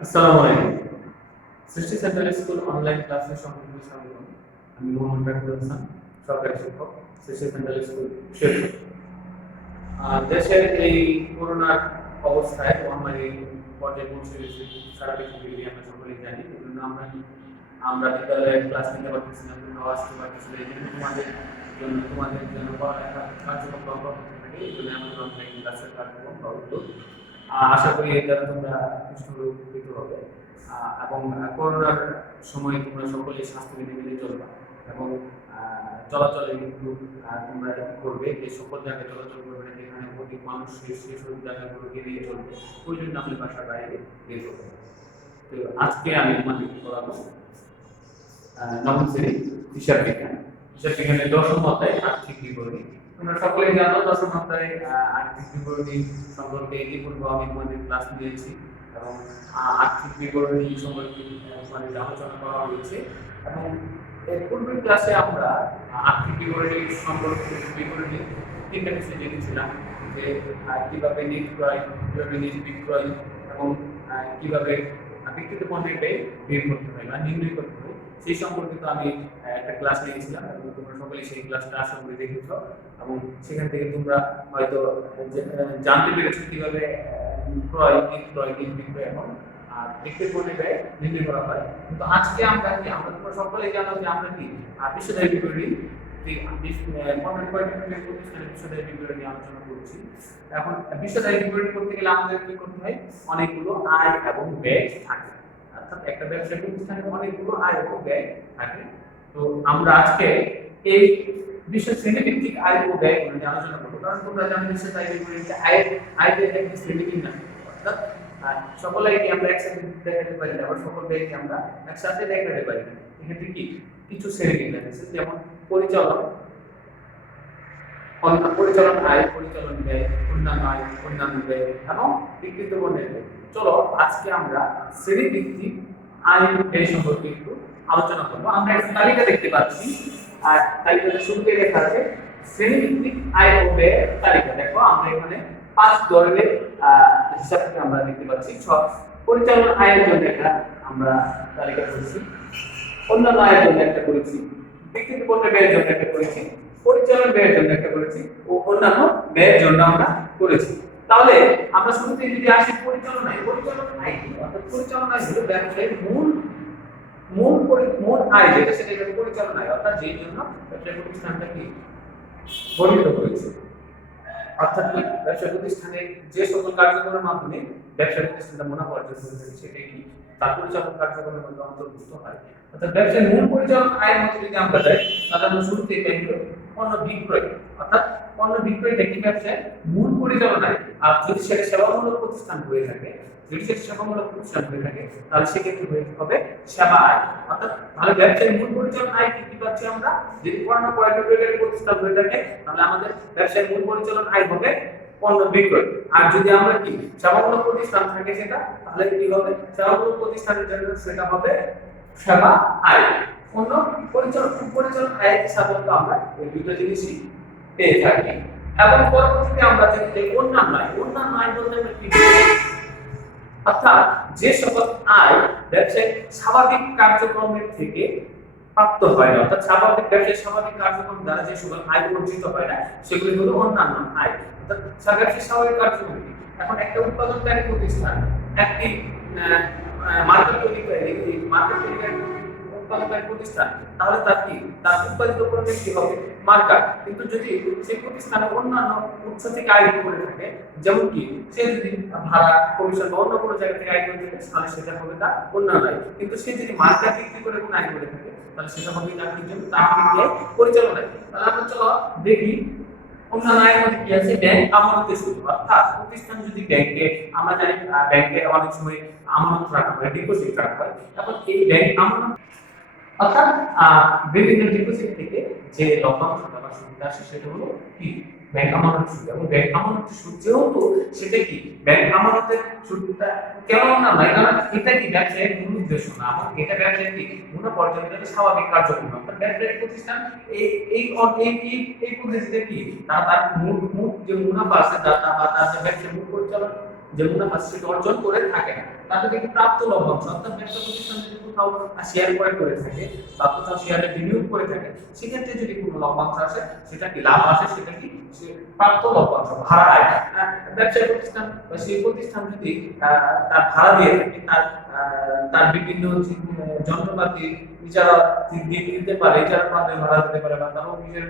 আসসালামু আলাইকুম। সৃষ্টি সেন্ট্রাল স্কুল অনলাইন ক্লাসে সকলকে স্বাগতম। আমি মোহাম্মদ রাকিবুল হাসান, সরকারি শিক্ষক, সৃষ্টি সেন্ট্রাল স্কুল শেরপুর। দেশের এই করোনার অবস্থায় মহামারী পর্যায়ে পৌঁছে গেছে সারা পৃথিবী, আমরা সকলেই জানি। এই জন্য আমরা বিদ্যালয়ে ক্লাস নিতে পারতেছি না, তোমরাও আসতে পারতেছি না। এই জন্য তোমাদের জন্য পড়ালেখা কার্যক্রম ব্যাহত হতে থাকে। এই জন্য আমাদের অনলাইন ক্লাসের কার্যক্রম বা উদ্যোগ। আশা করি এর দ্বারা তোমরা সুষ্ঠুভাবে উপকৃত হবে এবং করোনার সময় তোমরা সকলে স্বাস্থ্যবিধি মেনে চলবা এবং চলাচলে কিন্তু তোমরা কি করবে যে সকল জায়গায় চলাচল করবে না, যেখানে অধিক মানুষ সেসব জায়গাগুলো এড়িয়ে চলবে। ওই জন্য আমি বাসার বাইরে বের করবো। তো আজকে আমি তোমাদেরকে পড়াবো নবম শ্রেণী হিসাব বিজ্ঞানের দশম অধ্যায় আর্থিক বিবরণী। তোমরা সকলেই জানো দশম অধ্যায়ে আর্থিক বিবরণী সম্পর্কে ইতিপূর্বে আমি তোমাদের ক্লাস নিয়েছি এবং আর্থিক বিবরণী সম্পর্কে মানে আলোচনা করা হয়েছে এবং এর পূর্বের ক্লাসে আমরা আর্থিক বিবরণী সম্পর্কে বিবরণী তিনটা বিষয় জেনেছিলাম যে কিভাবে নিট ক্রয়, কিভাবে নিট বিক্রয় এবং কিভাবে বিক্রিত পণ্যের ব্যয় বের করতে হয় বা নির্ণয় করতে হয়। সেই সম্পর্কিত আমি একটা ক্লাস নিয়েছিলাম এবং তোমরা সকলে সেই ক্লাসটা আশা করি দেখেছ এবং সেখান থেকে তোমরা হয়তো জানতে পেরেছো কিভাবে ক্রয়, নিট বিক্রয় এবং বিক্রিত পণ্যের ব্যয় নির্ণয় করা হয়। কিন্তু আজকে আমরা তোমরা সকলেই জানো যে আমরা কি বিশ্বদায়ী বিবরণী প্রতিষ্ঠানের বিশ্বদায়ী বিবরণী আলোচনা করছি। এখন বিশ্বদায়ী বিবরণী করতে গেলে আমাদের কি করতে হয়, অনেকগুলো আয় এবং ব্যয় থাকে। অর্থাৎ একটা ব্যবসায়িক প্রতিষ্ঠানে অনেকগুলো আয় এবং ব্যয় থাকে। তো আমরা আজকে এই বিশ্ব শ্রেণীভিত্তিক আয় ও ব্যয় নিয়ে আলোচনা করবো, কারণ তোমরা জানো বিশ্বদায়ী বিবরণীতে আয় ব্যয় একটা শ্রেণীবিন্যাস। অর্থাৎ সকলেকে আমরা একসাথে দেখাতে পারি না, আবার সকল ব্যয়কে আমরা একসাথে দেখাতে পারি না। এক্ষেত্রে কি কিছু শ্রেণীবিন্যাস আছে, যেমন পরিচালন আয়, পরিচালন ব্যয়, অন্যান্য আয়, অন্যান্য ব্যয় এবং বিক্রিত পণ্যের ব্যয়। চলো আজকে আমরা শ্রেণীভিত্তিক আয় ব্যয় সম্পর্কে একটু আলোচনা করবো। আমরা একটা তালিকা দেখতে পাচ্ছি আর তালিকাটা শুরুতে লেখা আছে শ্রেণীভিত্তিক আয় ও ব্যয় তালিকা। দেখো আমরা এখানে 5 ধরনের হিসাবকে আমরা দেখতে পাচ্ছি। পরিচালন আয়ের জন্য একটা আমরা তালিকা করেছি, অন্যান্য আয়ের জন্য একটা করেছি, বিক্রিত পণ্যের ব্যয়ের জন্য একটা করেছি, পরিচালন ব্যয়ের জন্য একটা করেছি ও অন্যান্য ব্যয়ের জন্য আমরা করেছি। তাহলে আমরা শুরুতে যদি আসি পরিচালন আয় কি? অর্থাৎ পরিচালন আয় হলো ব্যবসায়ের মূল আয় যেটা, সেটা হলো পরিচালন আয়। অর্থাৎ যেই জন্য ব্যবসায়িক প্রতিষ্ঠানটা কি গঠিত হয়েছে। অর্থাৎ ব্যবসা প্রতিষ্ঠানে যে সকল কার্যক্রমের মাধ্যমে ব্যবসা প্রতিষ্ঠানটা মুনাফা অর্জন করে থাকে সেটাই কি তার পরিচালন কার্যক্রমের মধ্যে অন্তর্ভুক্ত হয়। অর্থাৎ ব্যবসার মূল পরিচালন আয়ের মধ্যে যদি আমরা যাই, তাহলে আমরা শুরুতে এটাই হলো পণ্য বিক্রয়। অর্থাৎ পণ্য বিক্রয়টা কি ব্যবসায় মূল পরিচালন আয়। আর যদি সেটা সেবামূলক প্রতিষ্ঠান হয়ে থাকে, তাহলে সেক্ষেত্রে হবে সেবা আয়। অর্থাৎ তাহলে ব্যবসায় মূল পরিচালন আয় কি পাচ্ছি আমরা, যদি পণ্য ক্রয় বিক্রয়ের প্রতিষ্ঠান হয়ে থাকে তাহলে আমাদের ব্যবসায় মূল পরিচালন আয় হবে পণ্য বিক্রয়। আর যদি আমরা কি সেবামূলক প্রতিষ্ঠান থাকে সেটা, তাহলে কি হবে সেবামূলক প্রতিষ্ঠানের জন্য সেটা হবে সেবা আয়। পণ্য পরিচালন আয়ের সাধারণত আমরা এই দুটো জিনিসই পেয়ে থাকি। এবং পরবর্তীতে আমরা দেখতে অন্যান্য আয় বলতে আমরা কি বুঝি? অর্থাৎ যে সকল আয় ব্যবসায়িক স্বাভাবিক কার্যক্রমের থেকে প্রাপ্ত হয় না, অর্থাৎ ব্যবসায়িক স্বাভাবিক কার্যক্রম দ্বারা যে সকল আয় অর্জিত হয় না সেগুলি হলো অন্যান্য আয়। অর্থাৎ ব্যবসায়িক স্বাভাবিক কার্যক্রম। এখন একটা উৎপাদনকারী প্রতিষ্ঠান একটি মার্কেট তৈরি করে, উৎপাদনকারী প্রতিষ্ঠান, তাহলে তার উৎপাদিত পণ্যের কি হবে মার্কেট। কিন্তু যদি সেই প্রতিষ্ঠানে অন্যান্য উৎস থেকে আয় করে থাকে, যেমন কি সে যদি ভাড়া, কমিশন বা অন্য কোনো জায়গা থেকে আয় করে থাকে, তাহলে সেটা হবে তার অন্যান্য আয়। কিন্তু সে যদি মার্কেট বিক্রি করে কোনো আয় করে থাকে, তাহলে সেটা হবে তার কি জন্য তার পরিচালনা। তাহলে আমরা চলো দেখি অন্যান্য আয়ের মধ্যে কি আছে, ব্যাংক আমানতের সুদ। অর্থাৎ প্রতিষ্ঠান যদি ব্যাংকে, আমরা জানি ব্যাংকে অনেক সময় আমানত রাখা হয়, ডিপোজিট রাখা হয়। এখন এই ব্যাংক আমানত অর্থাৎ বিভিন্ন ডিপোজিট থেকে যে লভ্যাংশটা বা সুদটা আসে সেটা হলো কি ব্যাংক আমানত সুদ। এবং ব্যাংক আমানত সুদ যেহেতু সেটা কি ব্যাংক আমানতের সুদটা কেমন না নয়, কারণ এটা কি ব্যবসায়ের মূল উদ্দেশ্য না, এবং এটা ব্যবসায়ের কি মুনাফা অর্জনের স্বাভাবিক কার্যক্রম। অর্থাৎ ব্যবসায়িক প্রতিষ্ঠান এই এই এই পদ্ধতিতে কি তার মূল যে মুনাফা আছে তার ব্যবসায়ের মূল পরিচালন যে মুনাফা সেটা অর্জন করে থাকে না, তাতে থেকে প্রাপ্ত লভ্যাংশ অর্থাৎ ব্যবসা প্রতিষ্ঠান যদি কোথাও শেয়ার করে থাকে বা কোথাও শেয়ারে বিনিয়োগ করে থাকে, সেক্ষেত্রে যদি কোনো লভ্যাংশ আসে, সেটা কি লাভ আসে, সেটা কি প্রাপ্ত লভ্যাংশ ভাড়া আয়। ব্যবসায়িক প্রতিষ্ঠান বা সেই প্রতিষ্ঠান যদি তার ভাড়া দিয়ে থাকে, তার বিভিন্ন যন্ত্রপাতি ইজারা দিতে পারে, ইজারার মাধ্যমে ভাড়া দিতে পারে, বা তার অফিসের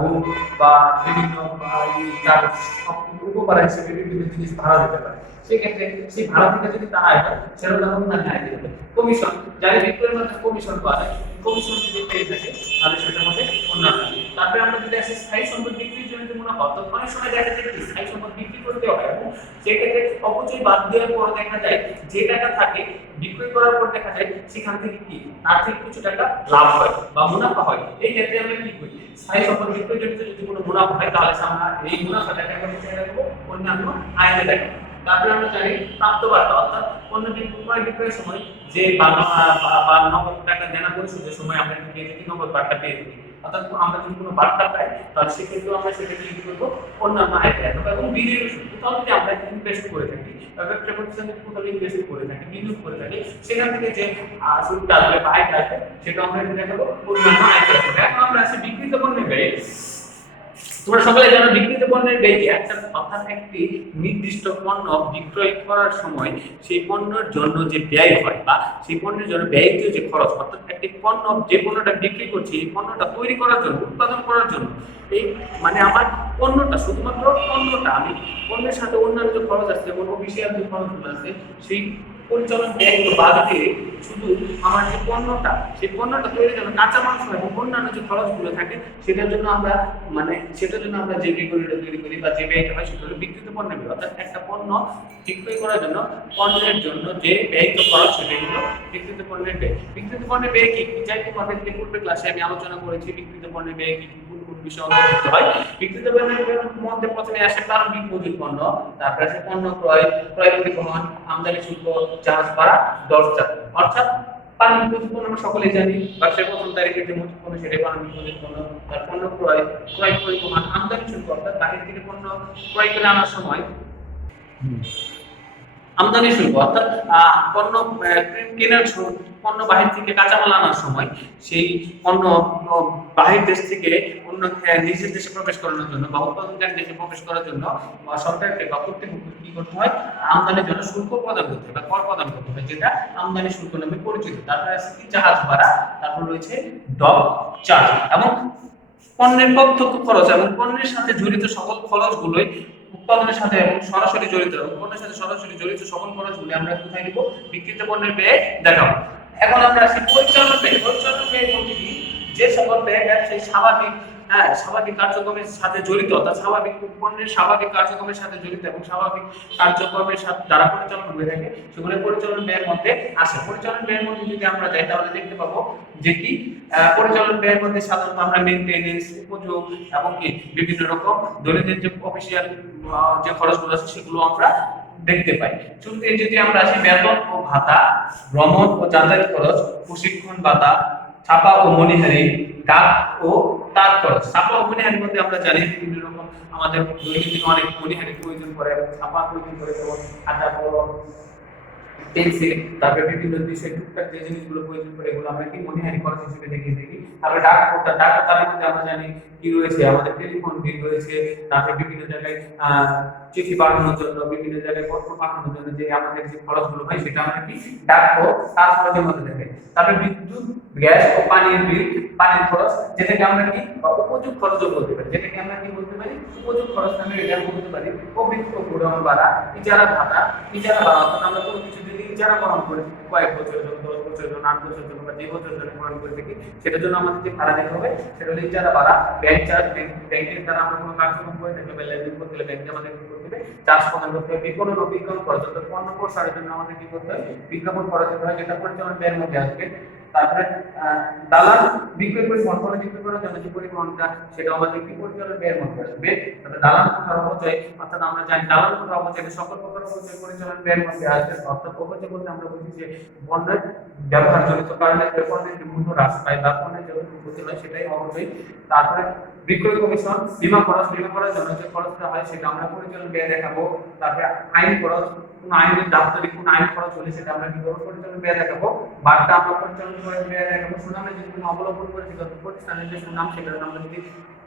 রুম বা বিভিন্ন তার উপকার হিসেবে বিভিন্ন জিনিস ভাড়া দিতে পারে, সেক্ষেত্রে সেই ভাড়া থেকে যদি তার আয় হয়, সেটা তার অন্যান্য আয় দিতে পারে। কমিশন, যারা বিক্রয়ের মাধ্যমে কমিশন পায়, কমিশন যদি পেয়ে থাকে তাহলে সেটা হবে অন্যান্য। তারপরে আমরা যদি আসি স্থায়ী সম্পদ বিক্রির জন্য মুনাফা, তো অনেক সময় দেখা যায় কি স্থায়ী সম্পদ বিক্রি করতে হয় এবং সেক্ষেত্রে অপচয় বাদ দেওয়ার পর দেখা যায় যে টাকা থাকে বিক্রয় করার পর দেখা যায় সেখান থেকে কি তার থেকে কিছু টাকা লাভ হয় বা মুনাফা হয়। এই ক্ষেত্রে আমরা কি করি, স্থায়ী সম্পদ বিক্রয় জনিত যদি কোনো মুনাফা হয় তাহলে আমরা এই মুনাফাটাকে আমরা কোথায় রাখবো, অন্যান্য আয়ে রাখবো। তারপরে আমরা জানি প্রাপ্ত বার্তা, অর্থাৎ পণ্য ক্রয় বিক্রয়ের সময় যে বা নগদ টাকা দেনা পরিশোধের সময় আমরা কি নগদ বার্তা পেয়ে থাকি, অর্থাৎ আমরা যদি কোনো বার্তা পাই তাহলে সেক্ষেত্রে আমরা সেটা কি করবো, অন্যান্য আয় রাখবো। এবং বিনিয়োগ, কোথাও যদি আমরা ইনভেস্ট করে থাকি বা ব্যবসা প্রতিষ্ঠানে কোথাও ইনভেস্ট করে থাকি, বিনিয়োগ করে থাকি, সেখান থেকে যে সুদটা আসবে বা আয়টা আসবে সেটা আমরা কি দেখাবো, অন্যান্য আয় রাখবো। এখন আমরা আসি বিক্রিত পণ্যের ব্যয়। তোমরা সকলে জানো বিক্রিত পণ্যের ব্যয় একটা, অর্থাৎ একটি নির্দিষ্ট পণ্য বিক্রয় করার সময় সেই পণ্যের জন্য যে ব্যয় হয় বা সেই পণ্যের জন্য ব্যয়িত যে খরচ, অর্থাৎ একটি পণ্য যে পণ্যটা বিক্রি করছি এই পণ্যটা তৈরি করার জন্য, উৎপাদন করার জন্য, এই মানে আমার পণ্যটা শুধুমাত্র পণ্যটা, আমি পণ্যের সাথে অন্যান্য যে খরচ আছে যেমন অফিসিয়াল যে খরচগুলো আছে সেই পরিচালন ব্যয়গুলো বাদ দিয়ে শুধু আমার যে পণ্যটা, সেই পণ্যটা তৈরির জন্য কাঁচা মাংস এবং অন্যান্য যে খরচগুলো থাকে সেটার জন্য আমরা সেটার জন্য আমরা যে বিক্রয়টা তৈরি করি বা যে ব্যয়টা হয় সেটা হলো বিক্রিত পণ্যের ব্যয়। অর্থাৎ একটা পণ্য বিক্রয় করার জন্য পণ্যের জন্য যে ব্যয়িত খরচ সেটাই হলো বিক্রিত পণ্যের ব্যয়। বিক্রিত পণ্যের ব্যয় কি চাইতে পারবেন, যে পূর্বের ক্লাসে আমি আলোচনা করেছি বিক্রিত পণ্যের ব্যয় কি বিষয় অন্তর্ভুক্ত হয়। বিক্রিত পণ্যের মধ্যে প্রথমে আসে প্রারম্ভিক মজুত পণ্য, তারপরে আসে পণ্য ক্রয় পরিবহন, আমদানি শুল্ক, জাহাজ ভাড়া, দরজা। অর্থাৎ প্রারম্ভিক মজুত পণ্য আমরা সকলেই জানি, ব্যবসায় প্রথম তারিখে যে মজুত পণ্য সেটাই প্রারম্ভিক মজুত পণ্য। তার পণ্য ক্রয় পরিবহন, আমদানি শুল্ক, অর্থাৎ বাহির থেকে পণ্য ক্রয় করে আনার সময় আমদানি শুল্ক, অর্থাৎ পণ্য কেনার পণ্য বাহির থেকে কাঁচামাল আনার সময় সেই পণ্য বাহির দেশ থেকে অন্য নিজের দেশে প্রবেশ করানোর জন্য বা উৎপাদনকারী দেশে প্রবেশ করার জন্য সরকারকে বা কর্তৃপক্ষ কি করতে হয়, আমদানির জন্য শুল্ক প্রদান করতে হয় বা কর প্রদান করতে হয়, যেটা আমদানি শুল্ক নামে পরিচিত। তারপরে আছে কি জাহাজ ভাড়া, তারপর রয়েছে ডক চার্জ এবং পণ্যের প্রত্যক্ষ খরচ এবং পণ্যের সাথে জড়িত সকল খরচগুলোই উৎপাদনের সাথে এবং সরাসরি জড়িত এবং পণ্যের সাথে সরাসরি জড়িত সকল খরচগুলি আমরা কোথায় নিব, বিক্রিত পণ্যের ব্যয় দেখাবো। এখন আমরা আসি পরিচালন ব্যয়। পরিচালন ব্যয় বলতে কি, যে সকল ব্যয় ব্যবসায়ী স্বাভাবিক কার্যক্রমের সাথে জড়িত, অর্থাৎ স্বাভাবিক পণ্যের স্বাভাবিক কার্যক্রমের সাথে জড়িত এবং স্বাভাবিক কার্যক্রমের সাথে দ্বারা পরিচালনা হয়ে থাকে সেগুলো পরিচালন ব্যয়ের মধ্যে আসে। পরিচালন ব্যয়ের মধ্যে যদি আমরা যাই তাহলে দেখতে পাবো যে কি পরিচালন ব্যয়ের মধ্যে সাধারণত আমরা মেইনটেনেন্স, উপযোগ এবং কি বিভিন্ন রকম দৈনন্দিন যে অফিসিয়াল যে খরচগুলো আছে সেগুলো আমরা দেখতে পাই। শুরুতে যদি আমরা আসি বেতন ও ভাতা, ভ্রমণ ও যাতায়াত খরচ, প্রশিক্ষণ ভাতা, ছাপা ও মনিহারি, ডাক ও তার খরচ। ছাপা ও মনিহারির মধ্যে আমরা জানি বিভিন্ন রকম আমাদের দৈনন্দিন অনেক মনিহারি প্রয়োজন পড়ে, ছাপা প্রয়োজন পড়ে, যেমন খাতা, কলম, পেন্সিল, তারপরে বিভিন্ন বিষয় টুকটাক যে জিনিসগুলো প্রয়োজন পড়ে এগুলো আমরা কি মনিহারি খরচ হিসেবে দেখিয়ে থাকি। তারপরে ডাক মধ্যে আমরা জানি কি রয়েছে, আমাদের টেলিফোন বিল রয়েছে, তারপরে বিভিন্ন জায়গায় চিঠি পাঠানোর জন্য, বিভিন্ন জায়গায় পত্র পাঠানোর জন্য যে আমাদের যে খরচগুলো হয় সেটা আমরা কি ডাক ও তার খরচের মধ্যে দেখাই। তারপরে বিদ্যুৎ, গ্যাস ও পানির বিল, পানির খরচ, যেটাকে আমরা কি উপযোগ খরচও বলতে পারি, যেটাকে আমরা কি বলতে পারি, উপযোগ খরচ নামে এটা বলতে পারি। অবৃত্ত গ্রহণ ভাড়া, ইজারা ভাড়া, অর্থাৎ আমরা কোনো কিছু যদি ইজারা গ্রহণ করে কয়েক বছরের জন্য, 10 বছরের জন্য, 8 বছরের জন্য বা যে বছরের জন্য গ্রহণ করে থাকি সেটার জন্য আমাদের যে ভাড়া দিতে হবে সেটা হলো ইজারা ভাড়া। ব্যাংক চার্জ, ব্যাংকের দ্বারা আমরা কোনো কার্যক্রম করে থাকলে বা লেনদেন করতে হলে ব্যাংকে আমাদের কি করতে হবে, চার্জ প্রদান করতে হবে। বিপণন ও বিজ্ঞাপন খরচ, অর্থাৎ পণ্য প্রসারের জন্য আমাদের কি করতে হয়, বিজ্ঞাপন খরচ করতে হয়, যেটা পরিচালন ব্যয়ের মধ্যে আসবে। তারপরে দালাল বিক্রয় পরিবহন, পণ্য বিক্রয় করার জন্য যে পরিবহনটা সেটা আমাদের কি পরিচালন ব্যয়ের মধ্যে আসবে। তারপরে দালাল কোঠার অপচয়, অর্থাৎ আমরা জানি দালাল কোঠার অপচয় সকল প্রকার অপচয় পরিচালন ব্যয়ের মধ্যে আসবে। অর্থাৎ অপচয় বলতে আমরা বুঝি যে পণ্যের ব্যবহার জনিত কারণে পণ্যের যে মূল্য হ্রাস পায় বা পণ্যের যে ক্ষতি হয় সেটাই অপচয়। তারপরে বিক্রয় কমিশন, বীমা খরচ জন্য যে খরচটা হয় সেটা আমরা পরিচালন ব্যয় দেখাবো। তারপরে আইন খরচ, কোন আইনের দাপ্তরিক কোন আইন খরচ হলে সেটা আমরা কি করবো, পরিচালন ব্যয় দেখাবো। বার্তা আমরা পরিচালন ব্যয় দেখাবো। সুনামে যদি কোনো অবলম্বন করে বিগত প্রতিষ্ঠানের যে সুনাম সেটার আমরা যদি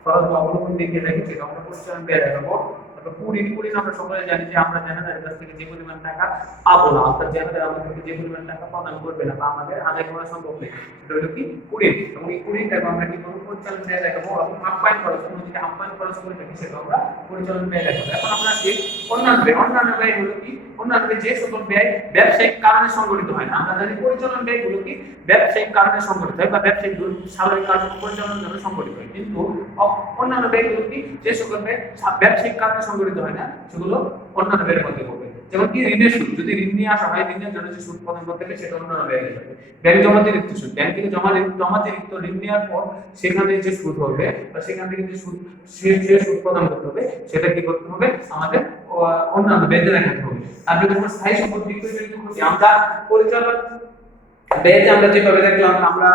খরচ বা অবলম্বন দেখিয়ে থাকি সেটা আমরা পরিচালন ব্যয় দেখাবো। তারপর কুড়ি আমরা সকলে জানি যে আমরা জেনারেলের কাছ থেকে যে পরিমাণ টাকা পাবো না, অর্থাৎ জেনারেল আমাদেরকে যে পরিমাণ টাকা প্রদান করবে না বা আমাদের আদায় করা সম্ভব নেই, সেটা হলো কি কুড়ি। এবং এই কুড়ি টাকা আমরা কি করবো, পরিচালন ব্যয় দেখাবো। এবং আপ্যায়ন খরচ, কোনো যদি আপ্যায়ন খরচ করে থাকি সেটা আমরা পরিচালন ব্যয় দেখাবো। এখন আমরা আসি অন্যান্য ব্যয় হলো কি, অন্যান্য ব্যয় যে সকল ব্যয় ব্যবসায়িক কারণে সংগঠিত হয় না। আমরা জানি পরিচালন ব্যয়গুলো কি ব্যবসায়িক কারণে সংগঠিত হয় বা ব্যবসায়িক স্বাভাবিক কার্যক্রম পরিচালনার জন্য সংগঠিত হয়, কিন্তু অন্যান্য ব্যয়গুলো কি যে সকল ব্যয় ব্যবসায়িক কারণে সংগঠিত হয় না সেগুলো অন্যান্য ব্যয়ের মধ্যে পড়বে। যেমন কি ঋণের সুদ, যদি ঋণ নিয়ে আসা হয় ঋণের জন্য যে সুদ প্রদান করতে হবে সেটা অন্যান্য ব্যয় হয়ে যাবে। ব্যাংক জমাতিরিক্ত সুদ, ব্যাংক থেকে জমাতিরিক্ত ঋণ নেওয়ার পর সেখানে যে সুদ হবে বা সেখান থেকে যে সুদ যে সুদ প্রদান করতে হবে সেটা কি করতে হবে, আমাদের অন্যান্য ব্যয় দেখাতে হবে। তারপরে তোমার স্থায়ী সম্পদ বিক্রয় জনিত ক্ষতি, আমরা পরিচালন ব্যয়তে আমরা যেভাবে দেখলাম, আমরা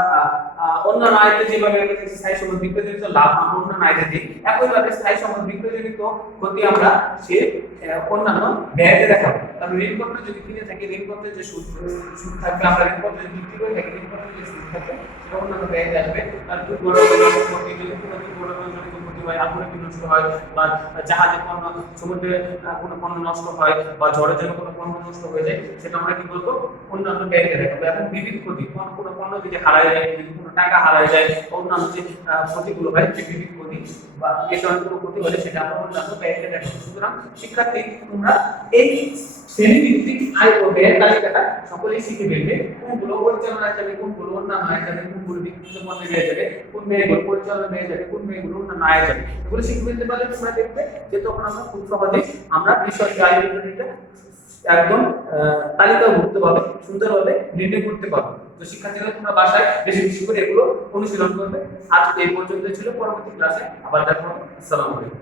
অন্যান্য আয়তে যেভাবে আমরা স্থায়ী সম্পদ বিক্রয়জনিত লাভ আমরা অন্যান্য আয়তে দিই, একইভাবে স্থায়ী সম্পদ বিক্রয়জনিত ক্ষতি আমরা সে অন্যান্য ব্যয়তে দেখাবো। তারপর ঋণপত্র যদি কিনে থাকি, ঋণপত্রের যে সুদ থাকবে, আমরা ঋণপত্র যদি বিক্রি করে থাকি ঋণপত্রের যে সুদ থাকবে সেটা অন্যান্য ব্যয়তে আসবে। আর দুর্ঘটনাজনিত ক্ষতি, যদি কোনো দুর্ঘটনাজনিত ক্ষতি হয়, আগুনে কি নষ্ট হয় বা জাহাজে পণ্য, সমুদ্রে কোনো পণ্য নষ্ট হয় বা ঝড়ের জন্য কোনো পণ্য নষ্ট হয়ে যায়, সেটা আমরা কি বলবো, অন্যান্য ব্যয়তে দেখাবো। এবং বিবিধ ক্ষতি, কোনো পণ্য যদি হারায় যায়, যদি কোনো টাকা হারায় যায়, অন্যান্য যে ক্ষতিগুলো হয় যে বিবিধ ক্ষতি বা এই ধরনের কোনো ক্ষতি হলে সেটা আমরা অন্যান্য ব্যয়তে দেখাবো। সুতরাং শিক্ষার্থী তোমরা এই শ্রেণীভিত্তিক আয় ও ব্যয়ের তালিকাটা সকলেই শিখে ফেলবে। কোনগুলো পরিচালনা যাবে, কোনগুলো অন্যান্য আয় যাবে, কোনগুলো বিক্রিত পণ্যে ব্যয় যাবে, কোন ব্যয়গুলো পরিচালনা ব্যয় যাবে, কোন ব্যয়গুলো অন্যান্য আয় যাবে, এগুলো শিখে ফেলতে পারলে তোমরা দেখবে যে তখন আমরা খুব সহজেই আমরা বিষয় আয় বিবরণীটা একদম তালিকাভুক্তভাবে সুন্দরভাবে নির্ণয় করতে পারবো। তো শিক্ষার্থীরা তোমরা বাসায় বেশি বেশি করে এগুলো অনুশীলন করবে। আজ এই পর্যন্ত ছিল, পরবর্তী ক্লাসে আবার দেখা হবে। আসসালামু আলাইকুম।